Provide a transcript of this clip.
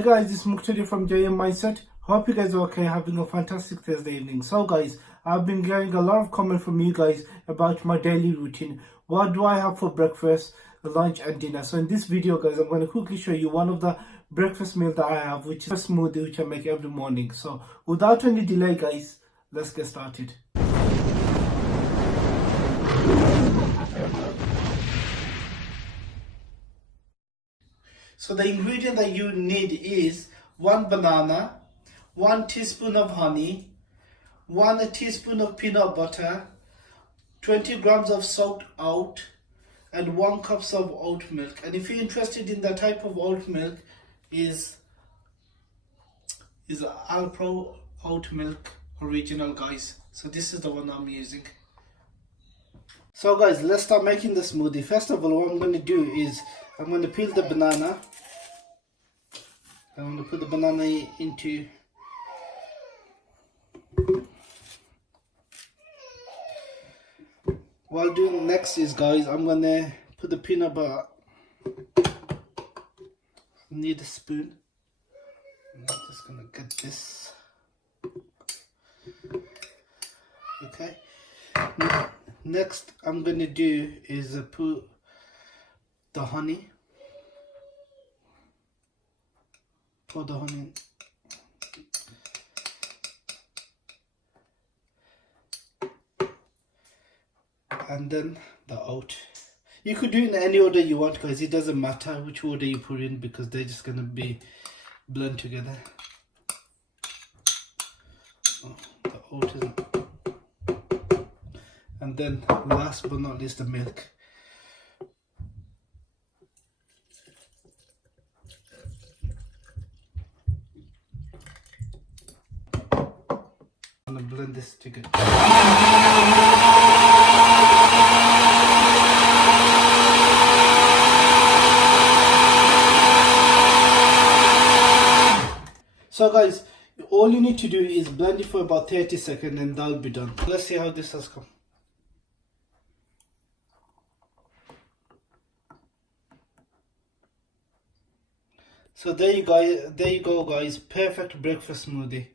Hey guys, this is Motivational from JM Mindset. Hope you guys are okay, having a fantastic Thursday evening. So guys, I've been getting a lot of comments from you guys about my daily routine. What do I have for breakfast, lunch and dinner? So in this video guys, I'm going to quickly show you one of the breakfast meal that I have, which is a smoothie which I make every morning. So without any delay guys, let's get started. So the ingredient that you need is 1 banana, 1 teaspoon of honey, 1 teaspoon of peanut butter, 20 grams of soaked oat, and 1 cup of oat milk. And if you're interested in the type of oat milk, is Alpro oat milk original guys. So this is the one I'm using. So guys, let's start making the smoothie. First of all, what I'm going to do is I'm going to peel the banana. I'm going to put the banana into what I'll do next is guys, I'm going to put the peanut butter. I need a spoon. I'm just going to get this. Okay. Next I'm going to do is put the honey. Pour the honey. And then the oat. You could do it in any order you want guys, it doesn't matter which order you put in because they're just going to be blend together. Oh, the oat is, and then last but not least the milk. I'm going to blend this together. So guys, all you need to do is blend it for about 30 seconds and that'll be done. Let's see how this has come. So there you go guys, perfect breakfast smoothie.